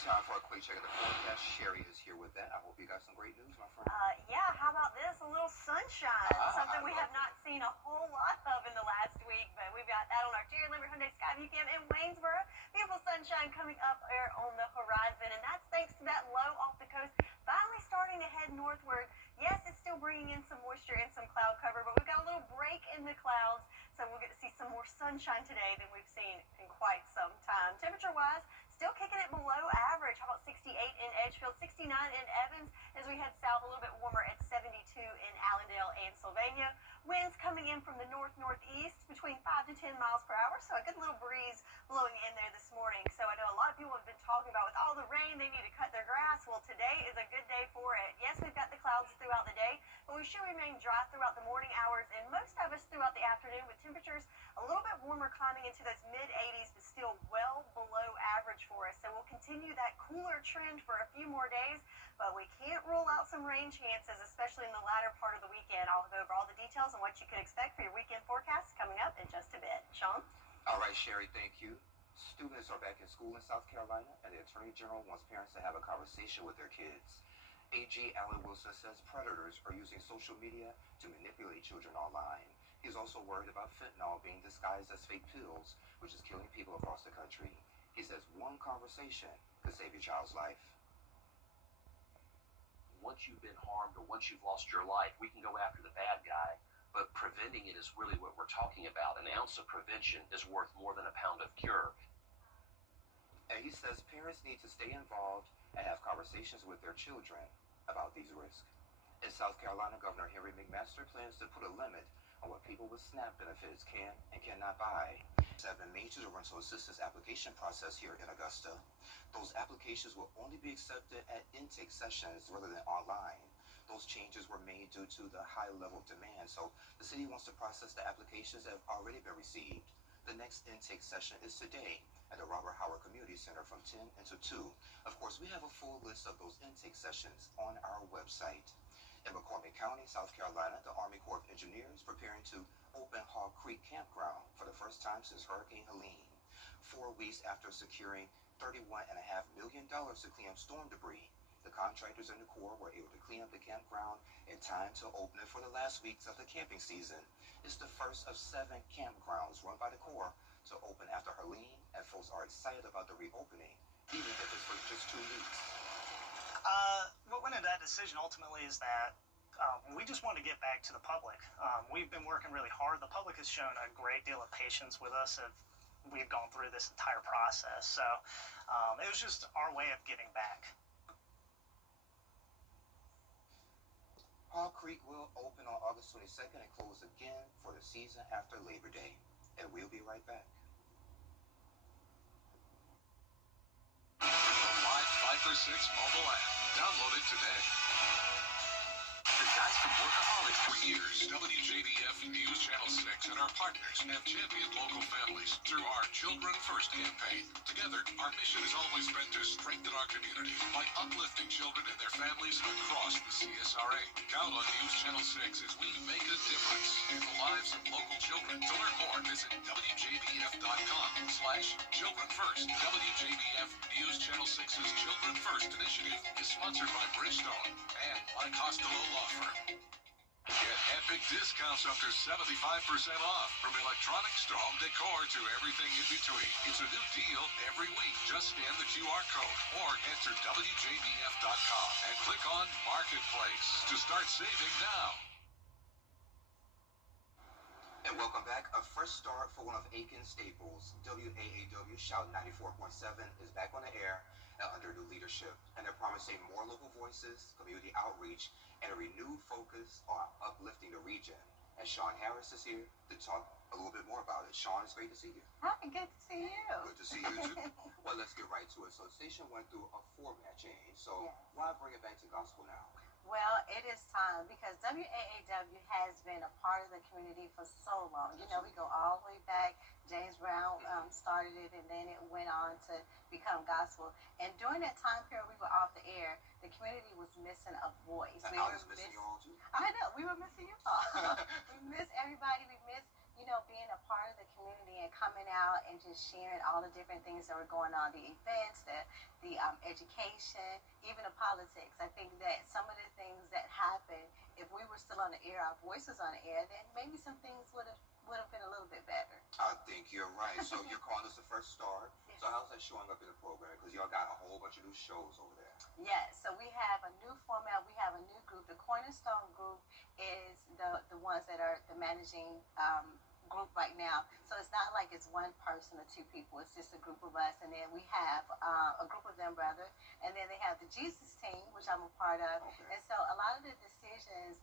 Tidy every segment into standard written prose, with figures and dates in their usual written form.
Time for a quick check of the forecast. Sherry is here with that. I hope you got some great news, my friend. Yeah, how about this? A little sunshine. Something we have not seen a whole lot of in the last week, but we've got that on our Jerry Limber Hyundai Skyview Cam in Waynesboro. Beautiful sunshine coming up there on the horizon, and that's thanks to that low off the coast finally starting to head northward. Yes, it's still bringing in some moisture and some cloud cover, but we've got a little break in the clouds, so we'll get to see some more sunshine today than we've seen in quite some time. Temperature-wise, still kicking it below average. How about 68 in Edgefield, 69 in Evans, as we head south a little bit warmer at 72 in Allendale and Sylvania. Winds coming in from the north-northeast between 5 to 10 miles per hour, so a good little breeze blowing in there this morning. So I know a lot of people have been talking about with all the rain, they need to cut their grass. Well, today is a good day for it. Yes, we've got the clouds throughout the day, but we should remain dry throughout the morning hours and most of us throughout the afternoon, with temperatures a little bit warmer climbing into those mid-80s, but still well below average for us. So we'll continue that cooler trend for a few more days, but we can't rule out some rain chances, especially in the latter part of the weekend. I'll go over all the details on what you can expect for your weekend forecast coming up in just a bit. Sean? All right, Sherry, thank you. Students are back in school in South Carolina, and the Attorney General wants parents to have a conversation with their kids. AG Alan Wilson says predators are using social media to manipulate children online. He's also worried about fentanyl being disguised as fake pills, which is killing people across the country. He says one conversation could save your child's life. Once you've been harmed or once you've lost your life, we can go after the bad guy, but preventing it is really what we're talking about. An ounce of prevention is worth more than a pound of cure. And he says parents need to stay involved and have conversations with their children about these risks. In South Carolina, Governor Henry McMaster plans to put a limit on what people with SNAP benefits can and cannot buy. There have been major rental assistance application process here in Augusta. Those applications will only be accepted at intake sessions rather than online. Those changes were made due to the high level of demand, so the city wants to process the applications that have already been received. The next intake session is today at the Robert Howard Community Center from 10 until 2. Of course, we have a full list of those intake sessions on our website. In McCormick County, South Carolina, the Army Corps of Engineers preparing to open Hall Creek Campground for the first time since Hurricane Helene. 4 weeks after securing $31.5 million to clean up storm debris, the contractors in the Corps were able to clean up the campground in time to open it for the last weeks of the camping season. It's the first of 7 campgrounds run by the Corps to open after Helene, and folks are excited about the reopening, even if it's for just 2 weeks. What went into that decision ultimately is that we just want to get back to the public. We've been working really hard. The public has shown a great deal of patience with us as we've gone through this entire process. So it was just our way of getting back. Hall Creek will open on August 22nd and close again for the season after Labor Day. And we'll be right back. Live 5 for 6 mobile app. Download it today. The guys from Workaholics for years. WJBF News Channel 6 and our partners have championed local families through our Children First campaign. Together, our mission has always been to strengthen our community by uplifting children and their families across the CSRA. Count on News Channel 6 as we make a difference in the lives of local children. To learn more, visit WJBF.com/Children First. WJBF News Channel 6's Children First initiative is sponsored by Bridgestone and Mike Costello Law Firm. Get epic discounts up to 75% off, from electronics to home decor to everything in between. It's a new deal every week. Just scan the QR code or enter WJBF.com and click on Marketplace to start saving now. And welcome back. A fresh start for one of Aiken's staples. WAAW Shout 94.7 is back on the air under new leadership, and they're promising more local voices, community outreach, and a renewed focus on uplifting the region. And Sean Harris is here to talk a little bit more about it. Sean, it's great to see you. Hi, good to see you. Good to see you too. Well, let's get right to it. So the station went through a format change. So Yes. why bring it back to gospel now? Well, it is time because WAAW has been a part of the community for so long. You know, we go all the way back. James Brown started it, and then it went on to become gospel. And during that time period we were off the air, the community was missing a voice. And I was missing you all too. I know, we were missing you all. We miss everybody. We miss, being a part of the community and coming out and just sharing all the different things that were going on, the events, the education, even the politics. I think that some of the things that happened, if we were still on the air, our voices on the air, then maybe some things would have been a little bit better. I think you're right. So you're calling us the First Start. Yes. So how's that showing up in the program? Because y'all got a whole bunch of new shows over there. Yes. So we have a new format. We have a new group. The Cornerstone group is the ones that are the managing group right now. So it's not like it's one person or two people. It's just a group of us. And then we have a group of them, brother. And then they have the Jesus team, which I'm a part of. Okay. And so a lot of the decisions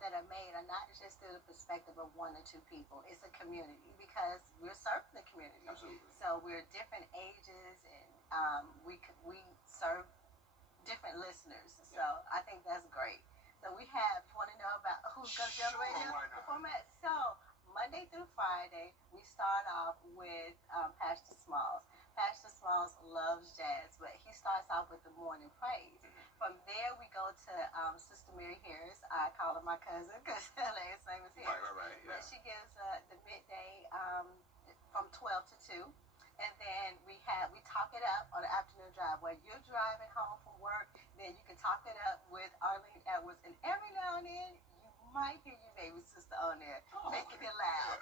that are made are not just through the perspective of one or two people. It's a community because we're serving the community. Absolutely. So we're different ages and we serve different listeners. So I think that's great. So we have, you want to know about who's going to be on the radio? The format? So Monday through Friday, we start off with Pastor Smalls. Pastor Smalls loves jazz, but he starts off with the morning praise. From there, we go to Sister Mary Harris. I call her my cousin because her last name is Harris. Right, yeah. But she gives the midday from 12 to 2. And then we talk it up on the afternoon drive. Where you're driving home from work, then you can talk it up with Arlene Edwards. And every now and then, you might hear your baby sister on there making it loud.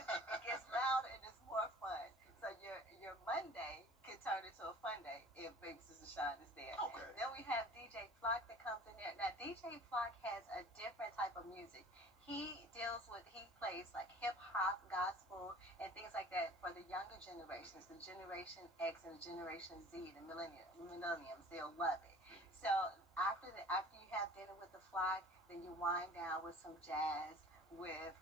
It gets louder and it's more fun. So your Monday can turn into a fun day if baby sister Sean is there. Okay. Then we have DJ Flock that comes in there. Now DJ Flock has a different type of music. He plays like hip hop, gospel, and things like that for the younger generations, the Generation X and the Generation Z, the millenniums. They'll love it. So after you have dinner with the Flock, then you wind down with some jazz with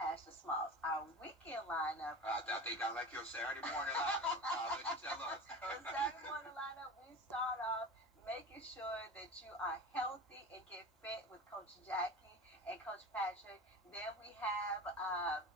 Pastor Smalls. Our weekend lineup. I think I like your Saturday morning lineup. I'll let you tell us. The Saturday morning lineup, we start off making sure that you are healthy and get fit with Coach Jackie and Coach Patrick. Then we have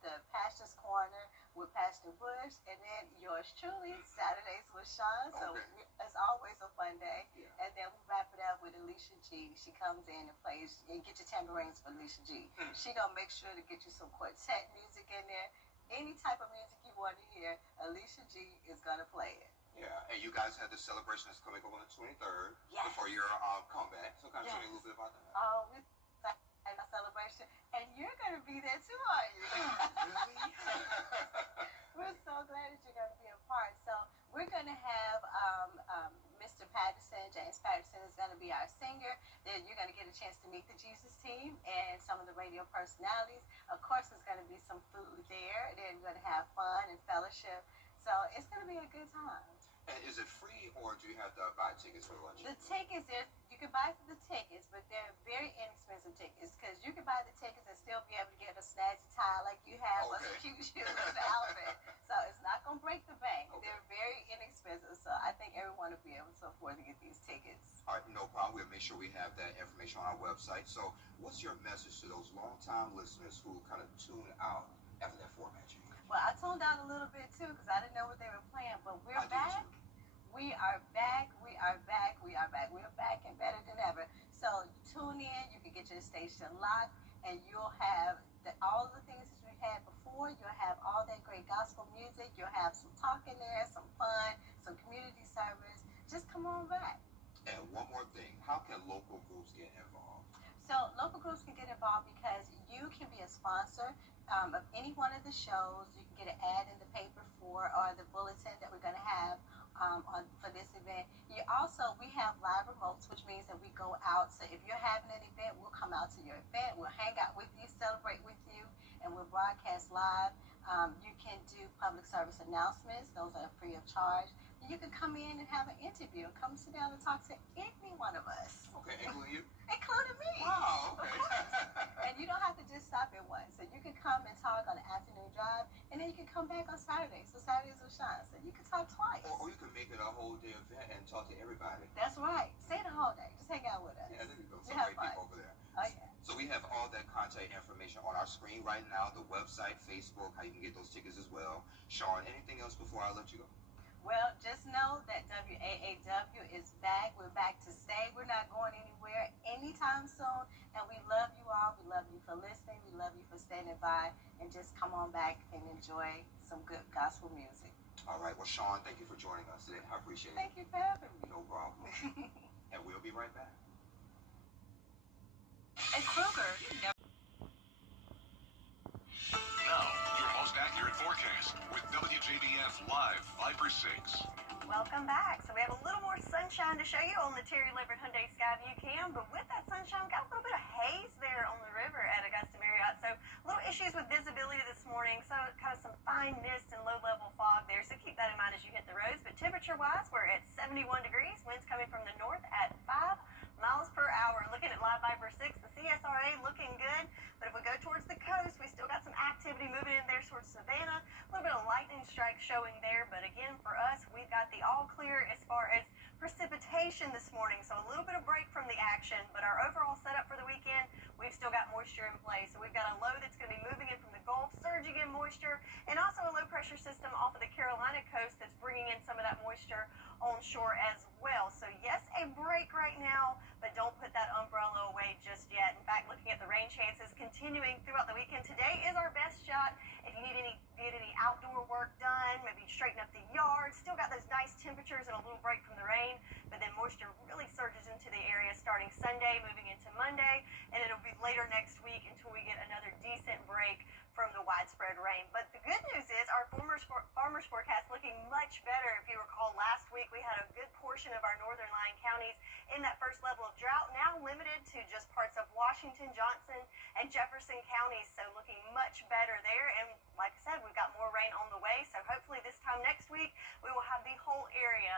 the Pastor's Corner with Pastor Bush, and then yours truly, Saturdays with Sean. So it's always a fun day. Yeah. And then we wrap it up with Alicia G. She comes in and plays, and get your tambourines for Alicia G. She gonna make sure to get you some quartet music in there. Any type of music you want to hear, Alicia G is gonna play it. Yeah, and you guys have the celebration that's coming up on the 23rd before your comeback. So kind of tell me a little bit about that. Oh, we're a celebration, and you're gonna be there too, aren't you? Really? We're so glad that you're gonna be a part. So we're gonna have Mr. Patterson, James Patterson is gonna be our singer. Then you're gonna get a chance to meet the Jesus team and some of the radio personalities. Of course, there's gonna be some food there. Then we're gonna have fun and fellowship. So it's gonna be a good time. And is it free, or do you have to buy tickets for lunch? The tickets, you can buy the tickets, but they're very inexpensive tickets because you can buy the tickets and still be able to get a snazzy tie like you have or some cute shoes and outfit. So it's not going to break the bank. They're very inexpensive, so I think everyone will be able to afford to get these tickets. All right, no problem. We'll make sure we have that information on our website. So what's your message to those longtime listeners who kind of tune out after that format change? Well, I tuned out a little bit too because I didn't know what they were playing, but we're back. We are back. We are back. We are back. We are back and better than ever. So tune in. You can get your station locked, and you'll have all the things that you had before. You'll have all that great gospel music. You'll have some talk in there, some fun, some community service. Just come on back. And one more thing. How can local groups get involved? So local groups can get involved because you can be a sponsor of any one of the shows. You can get an ad in the paper or the bulletin that we're going to have for this event. We have live remotes, which means that we go out. So if you're having an event, we'll come out to your event. We'll hang out with you, celebrate with you, and we'll broadcast live. You can do public service announcements. Those are free of charge. You can come in and have an interview and come sit down and talk to any one of us. Okay, including you? Including me. Wow, okay. And you don't have to just stop at one. So you can come and talk on the afternoon drive, and then you can come back on Saturday. So Saturdays will shine. So you can talk twice. Or you can make it a whole day event and talk to everybody. That's right. Stay the whole day. Just hang out with us. Yeah, there you go. Some great people over there. Oh, yeah. So we have all that contact information on our screen right now, the website, Facebook, how you can get those tickets as well. Sean, anything else before I let you go? Well, just know that WAAW is back. We're back to stay. We're not going anywhere anytime soon. And we love you all. We love you for listening. We love you for standing by. And just come on back and enjoy some good gospel music. All right. Well, Sean, thank you for joining us today. I appreciate it. Thank you for having me. No problem. And we'll be right back. At Kroger, Now, your most accurate forecast with WJBF Live Viper 6. Welcome back. So we have a little more sunshine to show you on the Terry Libbert Hyundai Skyview Cam, but with that sunshine, we got a little bit of haze there on the river at Augusta Marriott. So little issues with visibility this morning, so kind of some fine mist and low-level fog there, so keep that in mind as you hit the roads. But temperature-wise, we're at 71 degrees, winds coming from the north at 5 miles per hour. Looking at Live Viper 6, the CSRA looking good, but if we go towards the coast, we still got some activity moving in there towards Savannah. A little bit of lightning strike showing there, but again, for us, we've got the all clear as far as precipitation this morning, so a little bit of break from the action, but our overall setup for the weekend, we've still got moisture in place. So we've got a low that's going to be moving in from the Gulf, surging in moisture, and also a low pressure system off of the Carolina coast that's bringing in some of that moisture onshore as well. So yes, a break right now, but don't put that umbrella away just yet. In fact, looking at the rain chances continuing throughout the weekend, today is our best shot. If you need any outdoor work done, maybe straighten up the yard, still got those nice temperatures and a little break from the rain, but then moisture really surges into the area starting Sunday, moving into Monday, and it'll be later next week until we get another decent break from the widespread rain. But the good news is our farmers forecast looking much better. If you recall, last week we had a good portion of our northern lying counties in that first level of drought, now limited to just parts of Washington, Johnson, and Jefferson counties, so looking much better there. And like I said, we've got more rain on the way, so hopefully this time next week we will have the whole area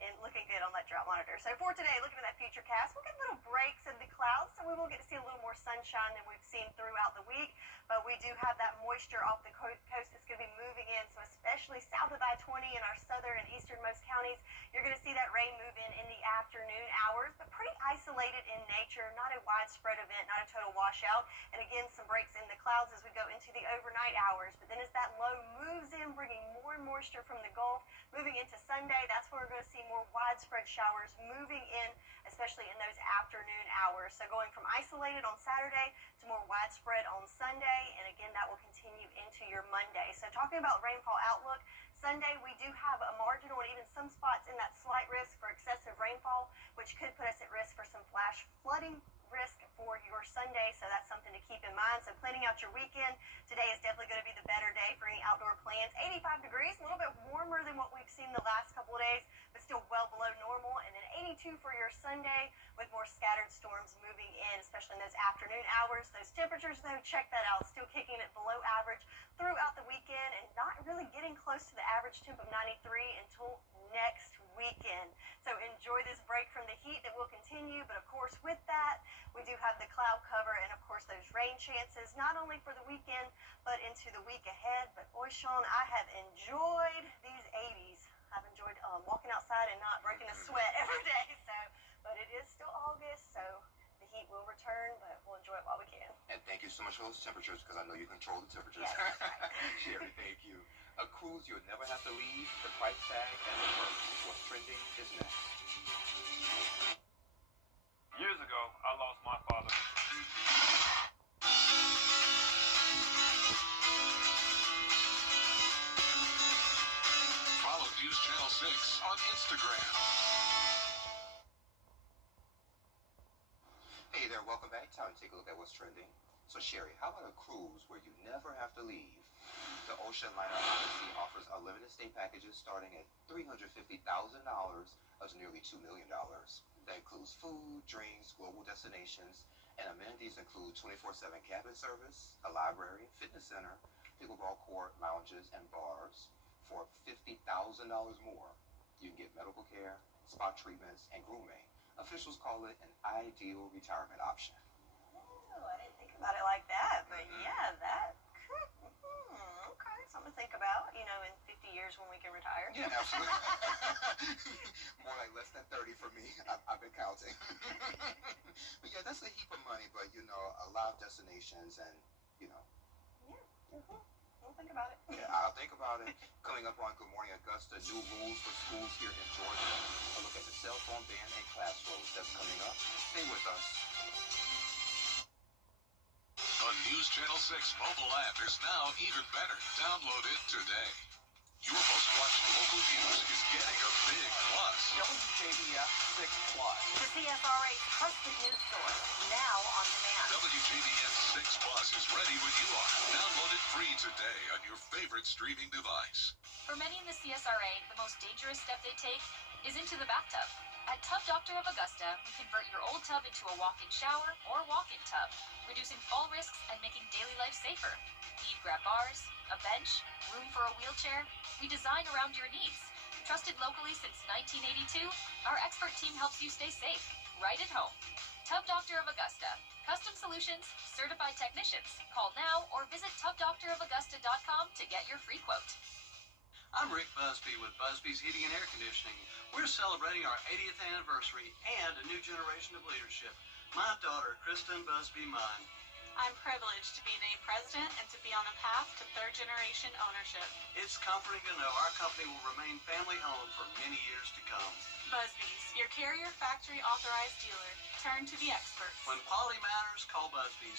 and looking good on that drought monitor. So for today, looking at that future cast, we'll get little breaks in the clouds, so we will get to see a little more sunshine than we've seen throughout the week. But we do have that moisture off the coast that's going to be moving in, so especially south of I-20 in our southern and easternmost counties, you're going to see that rain move in the afternoon hours, but pretty isolated in nature, not a widespread event, not a total washout. And again, some breaks in the clouds as we go into the overnight hours. But then as that low moves in, bringing more moisture from the Gulf, moving into Sunday, that's where we're going to see more widespread showers moving in, especially in those afternoon hours. So going from isolated on Saturday to more widespread on Sunday, and again, that will continue into your Monday. So talking about rainfall outlook, Sunday we do have a marginal and even some spots in that slight risk for excessive rainfall, which could put us at risk for some flash flooding risk for your Sunday, so that's something to keep in mind. So planning out your weekend, today is definitely going to be the better day for any outdoor plans. 85 degrees, a little bit warmer than what we've seen the last couple of days, but still well below normal. And then 82 for your Sunday with more scattered storms moving in, especially in those afternoon hours. Those temperatures, though, check that out, still kicking it below average throughout the weekend and not really getting close to the average temp of 93 until next weekend. So enjoy this break from the heat that will continue, but of course with that we do have the cloud cover and of course those rain chances, not only for the weekend but into the week ahead. But boy, Sean, I have enjoyed these 80s. I've enjoyed walking outside and not breaking a sweat every day. So, but it is still August, so the heat will return, but we'll enjoy it while we can. And thank you so much for those temperatures, because I know you control the temperatures. Yes, that's right. Sherry, thank you. A cruise you'll never have to leave, the price tag, and the perks. What's trending is next. Years ago, I lost my father. Follow News Channel 6 on Instagram. Hey there, welcome back. Time to take a look at what's trending. So Sherry, how about a cruise where you never have to leave? The ocean liner Odyssey offers unlimited stay packages starting at $350,000 up to nearly $2 million. That includes food, drinks, global destinations, and amenities include 24/7 cabin service, a library, fitness center, pickleball court, lounges, and bars. For $50,000 more, you can get medical care, spa treatments, and grooming. Officials call it an ideal retirement option. Oh, I didn't think about it like that, but yeah, that could, okay, something to think about, you know, in 50 years when we can retire. Yeah, absolutely. More like less than 30 for me. I've been counting. But yeah, that's a heap of money, but you know, a lot of destinations and, you know. Yeah, we'll think about it. Yeah, I'll think about it. Coming up on Good Morning Augusta, new rules for schools here in Georgia. A look at the cell phone ban and classrooms. That's coming up. Stay with us. News Channel 6 mobile app is now even better. Download it today. Your most watched local news is getting a big plus. WJBF 6 Plus. The CSRA's trusted news source, now on demand. WJBF 6 Plus is ready when you are. Download it free today on your favorite streaming device. For many in the CSRA, the most dangerous step they take is into the bathtub. At Tub Doctor of Augusta, we convert your old tub into a walk-in shower or walk-in tub, reducing fall risks and making daily life safer. Need grab bars, a bench, room for a wheelchair? We design around your needs. Trusted locally since 1982, our expert team helps you stay safe, right at home. Tub Doctor of Augusta. Custom solutions, certified technicians. Call now or visit tubdoctorofaugusta.com to get your free quote. I'm Rick Busby with Busby's Heating and Air Conditioning. We're celebrating our 80th anniversary and a new generation of leadership. My daughter, Kristen Busby, mine. I'm privileged to be named president and to be on a path to third-generation ownership. It's comforting to know our company will remain family-owned for many years to come. Busby's, your Carrier Factory authorized dealer. Turn to the experts. When quality matters, call Busby's.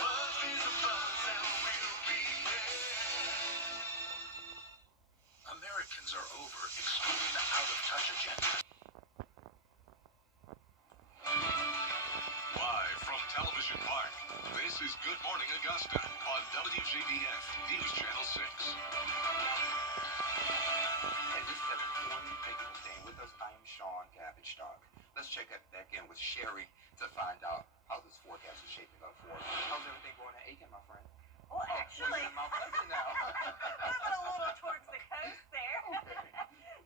Busby's a buzz and we'll be there. Americans are over excluding the out-of-touch agenda. Live from Television Park, this is Good Morning Augusta on WJBF News Channel 6. Hey, this is 7:40. Thank you for staying with us. I am Sean Cabbage Dog. Let's check back in with Sherry to find out how this forecast is shaping up for us. How's everything going in Aiken, my friend? Well, actually, We're in Mount Pleasant now. moving a little towards the coast there.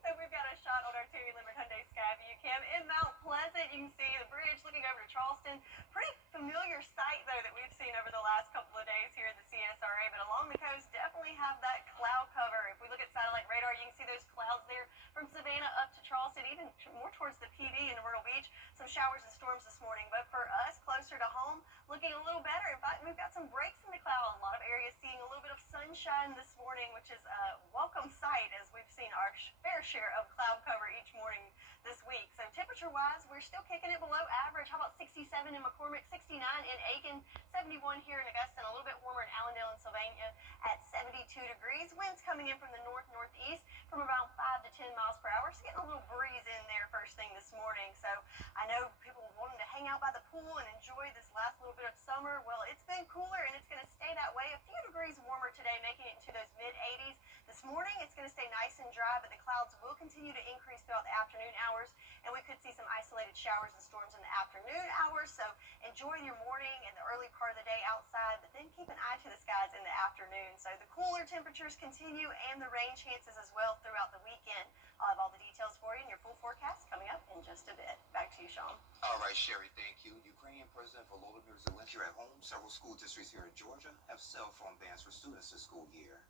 So we've got a shot on our Terry Limerick Hyundai Skyview Cam in Mount Pleasant. You can see the bridge looking over to Charleston. Pretty familiar sight, though, that we've seen over the last couple of days here in the CSRA. But along the coast, definitely have that cloud cover. If we look at satellite radar, you can see those clouds there from Savannah up to Charleston, even more towards the PD in Myrtle Beach. Some showers and storms this morning. But for us, closer to home, looking a little better. In fact, we've got some breaks in the cloud. A lot of areas seeing a little bit of sunshine this morning, which is a welcome sight as we've seen our fair share of cloud cover each morning this week. So temperature-wise, we're still kicking it below average. How about 67 in McCormick, 69 in Aiken, 71 here in Augusta, and a little bit warmer in Allendale and Sylvania at 72 degrees. Winds coming in from the north-northeast from around 5 to 10 miles per hour. Just getting a little breeze in there first thing this morning. So I know people wanting to hang out by the pool and enjoy this last little bit of summer. Well, it's been cooler and it's going to stay that way. A few degrees warmer today, making it into those mid-80s. This morning, it's going to stay nice and dry, but the clouds will continue to increase throughout the afternoon hours, and we could see some isolated showers and storms in the afternoon hours. So enjoy your morning and the early part of the day outside, but then keep an eye to the skies in the afternoon. So the cooler temperatures continue and the rain chances as well throughout the weekend. I'll have all the details for you in your full forecast coming up in just a bit. Back to you, Sean. All right, Sherry, thank you. Ukrainian President Volodymyr Zelensky at home. Several school districts here in Georgia have cell phone bans for students this school year.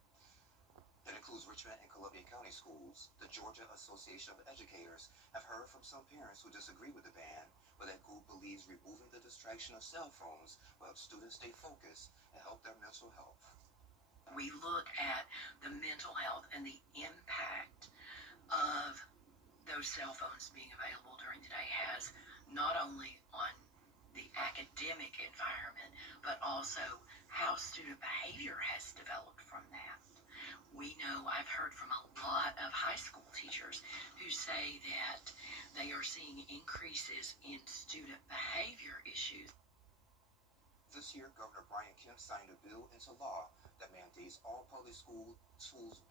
That includes Richmond and Columbia County schools. The Georgia Association of Educators have heard from some parents who disagree with the ban, but that group believes removing the distraction of cell phones will help students stay focused and help their mental health. We look at the mental health and the impact of those cell phones being available during the day has not only on the academic environment, but also how student behavior has developed from that. We know, I've heard from a lot of high school teachers who say that they are seeing increases in student behavior issues. This year, Governor Brian Kemp signed a bill into law that mandates all public schools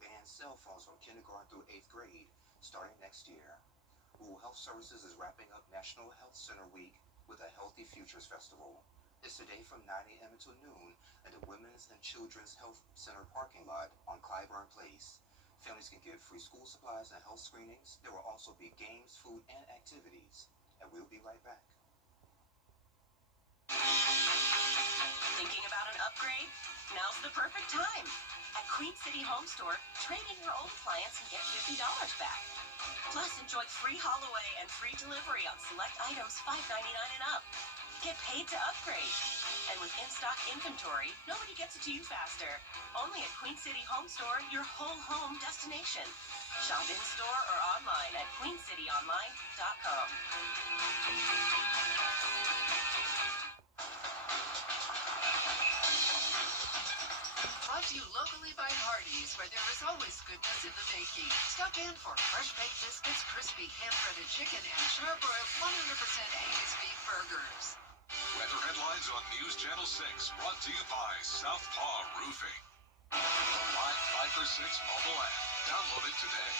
ban cell phones from kindergarten through 8th grade starting next year. Rural Health Services is wrapping up National Health Center Week with a Healthy Futures Festival. It's today from 9 a.m. until noon at the Women's and Children's Health Center parking lot on Clyburn Place. Families can get free school supplies and health screenings. There will also be games, food, and activities. And we'll be right back. Thinking about an upgrade? Now's the perfect time. At Queen City Home Store, trade in your old appliance and get $50 back. Plus, enjoy free haul away and free delivery on select items $5.99 and up. Get paid to upgrade. And with in-stock inventory, nobody gets it to you faster. Only at Queen City Home Store, your whole home destination. Shop in-store or online at queencityonline.com. Brought to you locally by Hardee's, where there is always goodness in the making. Stop in for fresh baked biscuits, crispy hand-breaded chicken, and char-broiled 100% Angus beef burgers. Weather headlines on News Channel 6, brought to you by Southpaw Roofing. The live 5 for 6 mobile app. Download it today.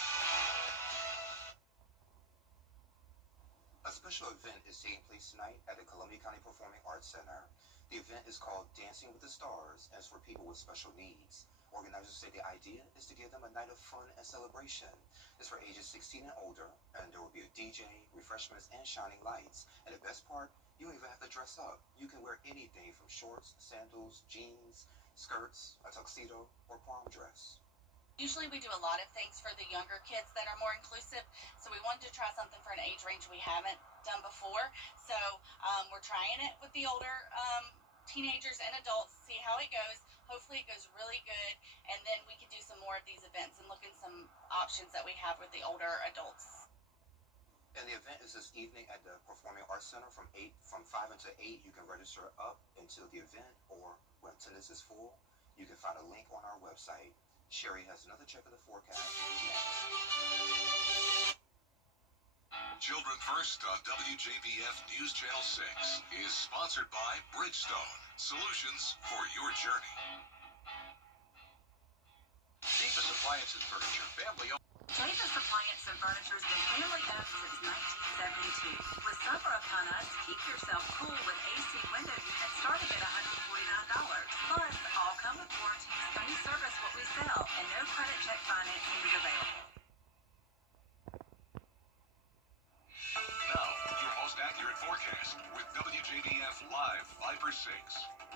A special event is taking place tonight at the Columbia County Performing Arts Center. The event is called Dancing with the Stars and is for people with special needs. Organizers say the idea is to give them a night of fun and celebration. It's for ages 16 and older, and there will be a DJ, refreshments, and shining lights. And the best part, you don't even have to dress up. You can wear anything from shorts, sandals, jeans, skirts, a tuxedo, or prom dress. Usually we do a lot of things for the younger kids that are more inclusive, so we wanted to try something for an age range we haven't done before. So we're trying it with the older teenagers and adults, see how it goes. Hopefully it goes really good, and then we can do some more of these events and look at some options that we have with the older adults. And the event is this evening at the Performing Arts Center from 5 until 8. You can register up until the event, or when attendance is full, you can find a link on our website. Sherry has another check of the forecast next. Children First on WJBF News Channel 6 is sponsored by Bridgestone, solutions for your journey. Davis Appliance and Furniture, family owned. Davis Appliance and Furniture has been family-owned since 1972. With summer upon us, keep yourself cool with AC window units starting at $149. Plus, all come with warranties, any service what we sell, and no credit check financing is available. Now, your most accurate forecast with WJBF Live 5 for 6.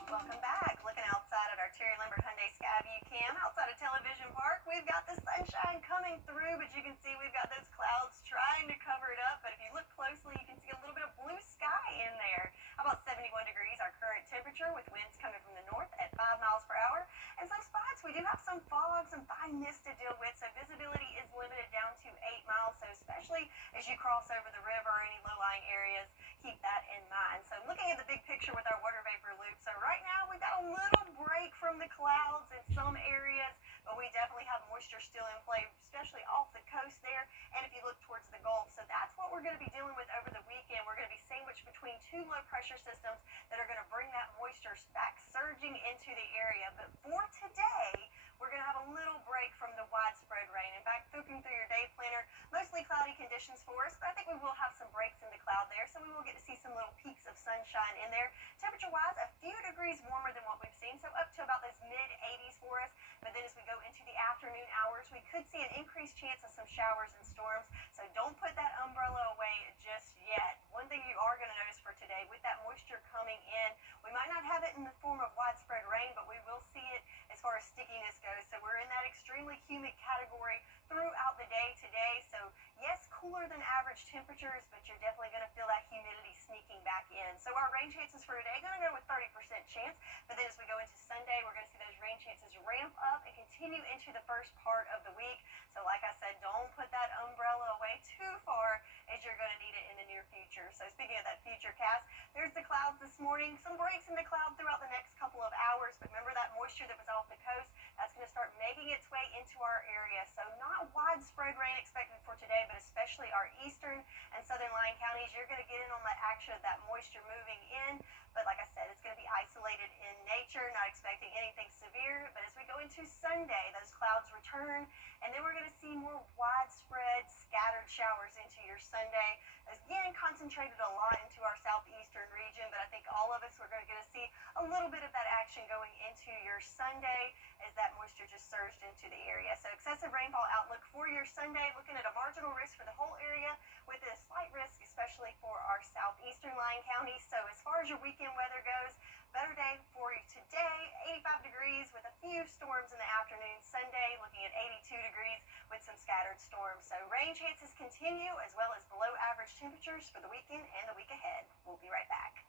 Welcome back. Looking outside at our Terry Lambert Hyundai Skyview cam outside of Television Park, we've got the sunshine coming through, but you can see we've got those clouds trying to cover it up. But if you look closely, you can see a little bit of blue sky in there. About 71 degrees, our current temperature, with winds coming from the north at 5 miles per hour. And some spots, we do have some fog, some fine mist to deal with, so visibility is limited down to 8 miles. So especially as you cross over the river or any low-lying areas, keep that in mind. So looking at the big picture with our water vapor loop, so right now we've got a little break from the clouds in some areas, but we definitely have moisture still in play, especially off the coast there, and if you look towards the Gulf. So that's what we're going to be dealing with over the weekend. We're going to be sandwiched between two low pressure systems that are going to bring that moisture back surging into the area. But for today, we're going to have a little break from the widespread rain. In fact, looking through your day planner, mostly cloudy conditions for us, but I think we will have some breaks in the cloud there, so we will get to see some little peaks of sunshine in there. Temperature-wise, a few degrees warmer than what we've seen, so up to about those mid-80s for us. But then as we go into the afternoon hours, we could see an increased chance of some showers and storms, so don't put that umbrella away just yet. One thing you are going to notice for today, with that moisture coming in, we might not have it in the form of widespread rain, but we will see it as far as stickiness goes. So we're in that extremely humid category throughout the day today. So yes, cooler than average temperatures, but you're definitely going to feel that humidity sneaking back in. So our rain chances for today, going to go with 30% chance, but then as we go into Sunday, we're going to see those rain chances ramp up and continue into the first part of the week. So like I said, don't put that umbrella away too far, as you're going to need it in the near future. So speaking of that future cast, there's the clouds this morning. Some breaks in the cloud throughout the next couple of hours, but remember that moisture that was off the coast, that's going to start making its way into our area. So not widespread rain expected for today, but especially our eastern and southern line counties, you're going to get in on that action of that moisture moving in. But like I said, it's going to be isolated in nature, not expecting anything severe. But as we go into Sunday, those clouds return, and then we're going to see more widespread scattered showers into your Sunday. Again, concentrated a lot into our southeastern region, but I think all of us are going to get to see a little bit of that action going into your Sunday as that moisture just surged into the area. So excessive rainfall outlook for your Sunday, looking at a marginal risk for the whole area with a slight risk, especially for our southeastern line counties. So as far as your weekend weather goes, better day for you today, 85 degrees with a few storms in the afternoon. Sunday, looking at 82 degrees with some scattered storms. So rain chances continue, as well as below average temperatures for the weekend and the week ahead. We'll be right back.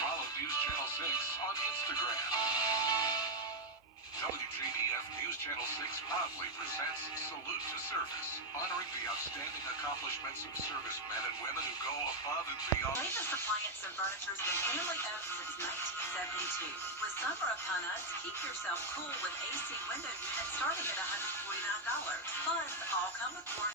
Follow News Channel 6 on Instagram. WJBF News Channel Channel 6 proudly presents Salute to Service, honoring the outstanding accomplishments of servicemen and women who go above and beyond. Davis Appliance and Furniture has been family owned since 1972. With summer upon us, keep yourself cool with AC window units starting at $149. Plus, all come with warranty.